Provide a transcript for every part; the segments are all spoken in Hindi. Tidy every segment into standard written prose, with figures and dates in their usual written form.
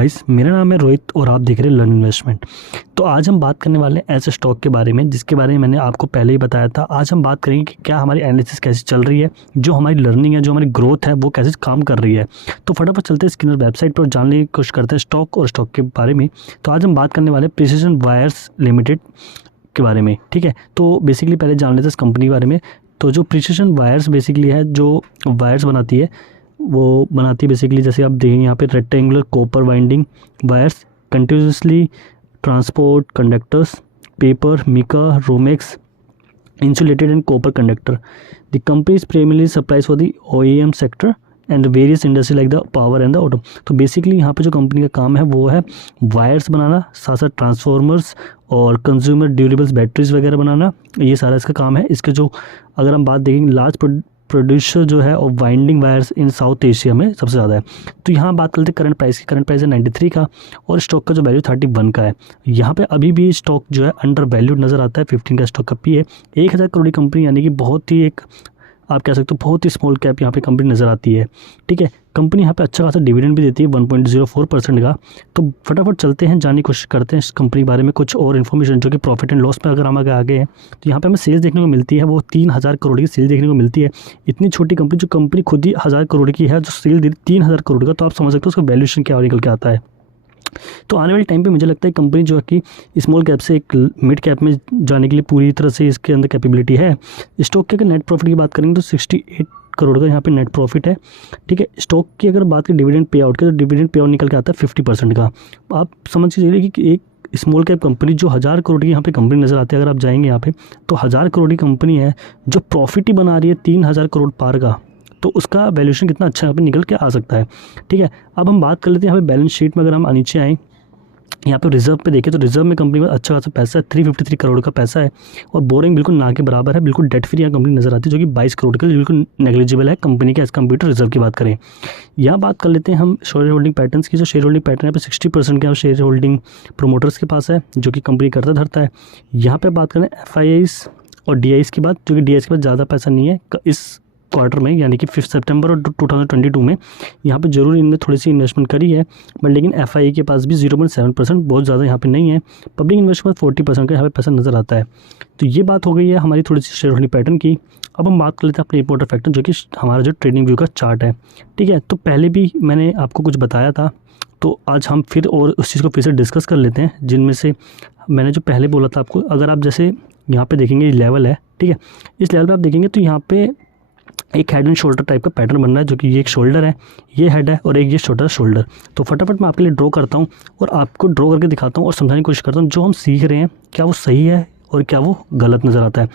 गाइस, मेरा नाम है रोहित और आप देख रहे हैं लर्न इन्वेस्टमेंट। तो आज हम बात करने वाले हैं ऐसे स्टॉक के बारे में जिसके बारे में मैंने आपको पहले ही बताया था। आज हम बात करेंगे कि क्या हमारी एनालिसिस कैसे चल रही है, जो हमारी लर्निंग है, जो हमारी ग्रोथ है, वो कैसे काम कर रही है। तो फटाफट चलते हैं स्किनर वेबसाइट पर जानने की कोशिश करते हैं स्टॉक और स्टॉक के बारे में। तो आज हम बात करने वाले प्रिसीजन वायर्स लिमिटेड के बारे में। ठीक है, तो बेसिकली पहले जान लेते हैं इस कंपनी के बारे में। तो जो प्रिसीजन वायर्स बेसिकली है, जो वायर्स बनाती है वो बनाती है बेसिकली, जैसे आप देखेंगे यहाँ पे rectangular copper winding wires continuously transport conductors paper mica Romex insulated and copper conductor. The company is primarily supplies for the OEM sector and various industry like the power and the auto. तो बेसिकली यहाँ पे जो कंपनी का काम है वो है वायर्स बनाना, साथ साथ ट्रांसफॉर्मर्स और कंज्यूमर ड्यूरेबल्स बैटरीज वगैरह बनाना, ये सारा इसका काम है। इसके जो अगर हम बात देखेंगे लार्ज प्रोड्यूसर जो है और वाइंडिंग वायर्स इन साउथ एशिया में सबसे ज़्यादा है। तो यहाँ बात करते हैं करंट प्राइस की। करंट प्राइस है 93 का और स्टॉक का जो वैल्यू 31 का है। यहाँ पे अभी भी स्टॉक जो है अंडर वैल्यूड नज़र आता है। 15 का स्टॉक का पी है। 1000 करोड़ की कंपनी, यानी कि बहुत ही एक आप कह सकते हो बहुत ही स्मॉल कैप यहाँ पे कंपनी नज़र आती है। ठीक है, कंपनी यहाँ पे अच्छा खासा डिविडेंड भी देती है 1.04% का। तो फटाफट चलते हैं, जानने की कोशिश करते हैं इस कंपनी के बारे में कुछ और इन्फॉर्मेशन, जो कि प्रॉफिट एंड लॉस में अगर हम आगे हैं तो यहाँ पे हमें सेल्स देखने को मिलती है, वो 3000 करोड़ की सेल देखने को मिलती है। इतनी छोटी कंपनी, जो कंपनी खुद ही 1000 करोड़ की है, जो सेल दे 3000 करोड़ का, तो आप समझ सकते हो उसका वैल्यूएशन क्या निकल के आता है। तो आने वाले टाइम पे मुझे लगता है कंपनी जो है कि स्मॉल कैप से एक मिड कैप में जाने के लिए पूरी तरह से इसके अंदर कैपेबिलिटी है। स्टॉक के अगर नेट प्रॉफिट की बात करेंगे तो 68 करोड़ का यहाँ पे नेट प्रॉफिट है। ठीक है, स्टॉक की अगर बात करें डिविडेंड पे आउट की, तो डिविडेंड पे आउट निकल के आता है 50% का। आप समझ लीजिए कि एक स्मॉल कैप कंपनी जो 1000 करोड़ की यहाँ पे कंपनी नज़र आती है, अगर आप जाएंगे यहाँ पे तो 1000 करोड़ की कंपनी है जो प्रॉफिट ही बना रही है 3000 करोड़ पार का, तो उसका वैल्यूएशन कितना अच्छा यहाँ पे निकल के आ सकता है। ठीक है, अब हम बात कर लेते हैं यहाँ पे बैलेंस शीट में। अगर हम नीचे आएँ यहाँ पे रिजर्व पे देखें तो रिजर्व में कंपनी में अच्छा खासा पैसा है, 353 करोड़ का पैसा है और बोरिंग बिल्कुल ना के बराबर है, बिल्कुल डेट फ्री यहाँ कंपनी नज़र आती है, जो कि 22 करोड़ के लिए बिल्कुल नेग्लिजिबल है कंपनी के एज कंप्यूटर रिजर्व की बात करें। यहाँ बात कर लेते हैं हम शेयर होल्डिंग पैटर्न्स की। जो शेयर होल्डिंग पैटर्न है पे 60% के शेयर होल्डिंग प्रोमोटर्स के पास है, जो कि कंपनी करता धरता है। यहाँ पर बात करें FIIs और DIs की बात, जो कि DIs के पास ज़्यादा पैसा नहीं है इस क्वार्टर में, यानी कि 5 सितंबर और 2022 में यहाँ पे जरूर इनने थोड़ी सी इन्वेस्टमेंट करी है, बट लेकिन FII के पास भी 0.7%, बहुत ज़्यादा यहाँ पे नहीं है। पब्लिक इन्वेस्टमेंट 40% का यहाँ पे पैसा नज़र आता है। तो ये बात हो गई है हमारी थोड़ी सी शेयर होल्डिंग पैटर्न की। अब हम बात कर लेते हैं अपने इंपॉर्टेंट फैक्टर, जो कि हमारा जो ट्रेडिंग व्यू का चार्ट है। ठीक है, तो पहले भी मैंने आपको कुछ बताया था, तो आज हम फिर और उस चीज़ को फिर से डिस्कस कर लेते हैं, जिनमें से मैंने जो पहले बोला था आपको, अगर आप जैसे यहाँ पे देखेंगे लेवल है, ठीक है, इस लेवल पे आप देखेंगे तो यहाँ पे एक हेड एंड शोल्डर टाइप का पैटर्न बन रहा है, जो कि ये एक शोल्डर है, ये हेड है और एक ये छोटा शोल्डर। तो फटाफट मैं आपके लिए ड्रॉ करता हूँ और आपको ड्रॉ करके दिखाता हूँ और समझाने की कोशिश करता हूँ जो हम सीख रहे हैं क्या वो सही है और क्या वो गलत नज़र आता है।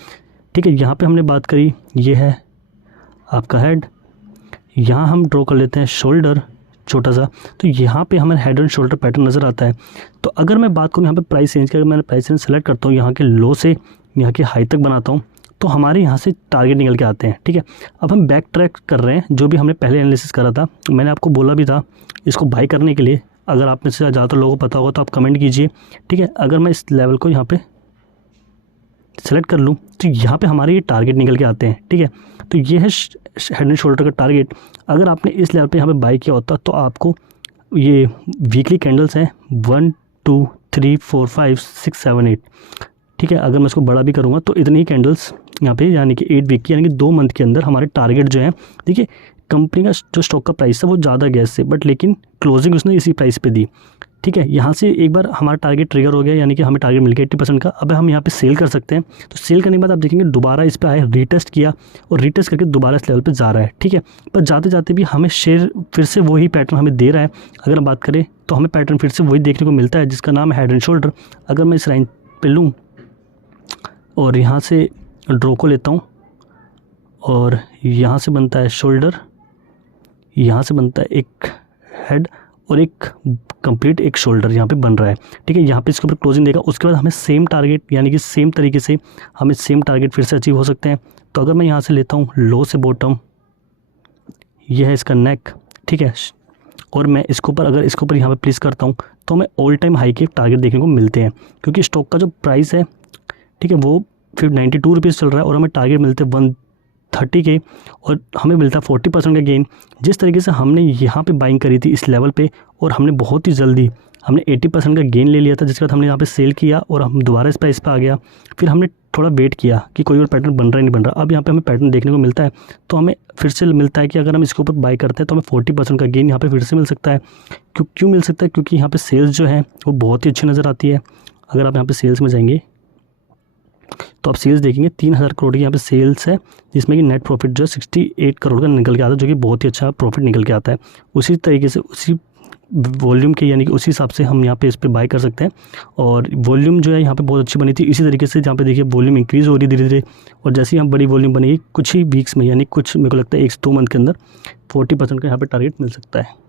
ठीक है, यहाँ पे हमने बात करी, ये है आपका हेड, यहाँ हम ड्रॉ कर लेते हैं शोल्डर छोटा सा, तो यहाँ पे हमें हेड एंड शोल्डर पैटर्न नज़र आता है। तो अगर मैं बात करूँ यहाँ पे प्राइस रेंज की, अगर मैंने प्राइस रेंज सेलेक्ट करता हूँ यहाँ के लो से यहाँ के हाई तक बनाता हूँ, तो हमारे यहाँ से टारगेट निकल के आते हैं। ठीक है, अब हम बैक ट्रैक कर रहे हैं, जो भी हमने पहले एनालिसिस करा था, मैंने आपको बोला भी था इसको बाई करने के लिए। अगर आप में से ज़्यादातर लोगों को पता होगा तो आप कमेंट कीजिए। ठीक है, अगर मैं इस लेवल को यहाँ पे सेलेक्ट कर लूँ तो यहाँ पे हमारे ये टारगेट निकल के आते हैं। ठीक है, तो ये है हेड एंड शोल्डर का टारगेट। अगर आपने इस लेवल पे यहाँ पे बाई किया होता तो आपको ये वीकली कैंडल्स हैं 1 2 3 4 5 6 7 8। ठीक है, अगर मैं इसको बड़ा भी करूँगा तो इतनी ही कैंडल्स यहाँ पे, यानी कि 8 वीक की, यानी कि 2 मंथ के अंदर हमारे टारगेट जो है, देखिए कंपनी का जो स्टॉक का प्राइस है वो ज़्यादा गैस से, बट लेकिन क्लोजिंग उसने इसी प्राइस पे दी। ठीक है, यहाँ से एक बार हमारा टारगेट ट्रिगर हो गया, यानी कि हमें टारगेट मिल गया 80% का। अब हम यहाँ पे सेल कर सकते हैं। तो सेल करने के बाद आप देखेंगे दोबारा इस पे आए, रीटेस्ट किया और रीटेस्ट करके दोबारा इस लेवल पे जा रहा है। ठीक है, पर जाते जाते भी हमें शेयर फिर से वही पैटर्न हमें दे रहा है। अगर हम बात करें तो हमें पैटर्न फिर से वही देखने को मिलता है, जिसका नाम है हेड एंड शोल्डर। अगर मैं इस लाइन पर लूँ और यहाँ से ड्रॉ को लेता हूँ और यहाँ से बनता है शोल्डर, यहाँ से बनता है एक हेड और एक कंप्लीट एक शोल्डर यहाँ पे बन रहा है। ठीक है, यहाँ पे इसके ऊपर क्लोजिंग देगा, उसके बाद हमें सेम टारगेट, यानी कि सेम तरीके से हमें सेम टारगेट फिर से अचीव हो सकते हैं। तो अगर मैं यहाँ से लेता हूँ लो से बॉटम, ये है इसका नेक। ठीक है, और मैं इसके ऊपर अगर इसके ऊपर यहाँ पे प्लेस करता हूँ तो हमें ऑल टाइम हाई के टारगेट देखने को मिलते हैं, क्योंकि स्टॉक का जो प्राइस है, ठीक है, वो फिर 92 रुपीज़ चल रहा है और हमें टारगेट मिलते हैं 130 के और हमें मिलता है 40% का गेन। जिस तरीके से हमने यहाँ पे बाइंग करी थी इस लेवल पे और हमने बहुत ही जल्दी हमने 80% का गेन ले लिया था, जिसके बाद हमने यहाँ पे सेल किया और हम दोबारा इस प्राइस पे आ गया। फिर हमने थोड़ा वेट किया कि कोई और पैटर्न बन रहा है नहीं बन रहा। अब यहाँ पे हमें पैटर्न देखने को मिलता है, तो हमें फिर से मिलता है कि अगर हम इसके ऊपर बाई करते हैं तो हमें 40% का गेन यहाँ पे फिर से मिल सकता है। क्यों मिल सकता है? क्योंकि यहाँ पे सेल्स जो है वो बहुत ही अच्छी नज़र आती है। अगर आप यहाँ पे सेल्स में जाएंगे तो आप सेल्स देखेंगे 3000 करोड़ की यहाँ पे सेल्स है, जिसमें कि नेट प्रॉफिट जो है 68 करोड़ का निकल के आता है, जो कि बहुत ही अच्छा प्रॉफिट निकल के आता है। उसी तरीके से उसी वॉल्यूम के यानी कि उसी हिसाब से हम यहाँ पे इस पर बाय कर सकते हैं। और वॉल्यूम जो है यहाँ पे बहुत अच्छी बनी थी। इसी तरीके से जहाँ पे देखिए वॉल्यूम इंक्रीज़ हो रही है धीरे धीरे, और जैसे ही हम बड़ी वॉल्यूम बनेगी कुछ ही वीक्स में, यानी कुछ मेरे को लगता है 1 से 2 मंथ के अंदर 40% का यहाँ पे टारगेट मिल सकता है।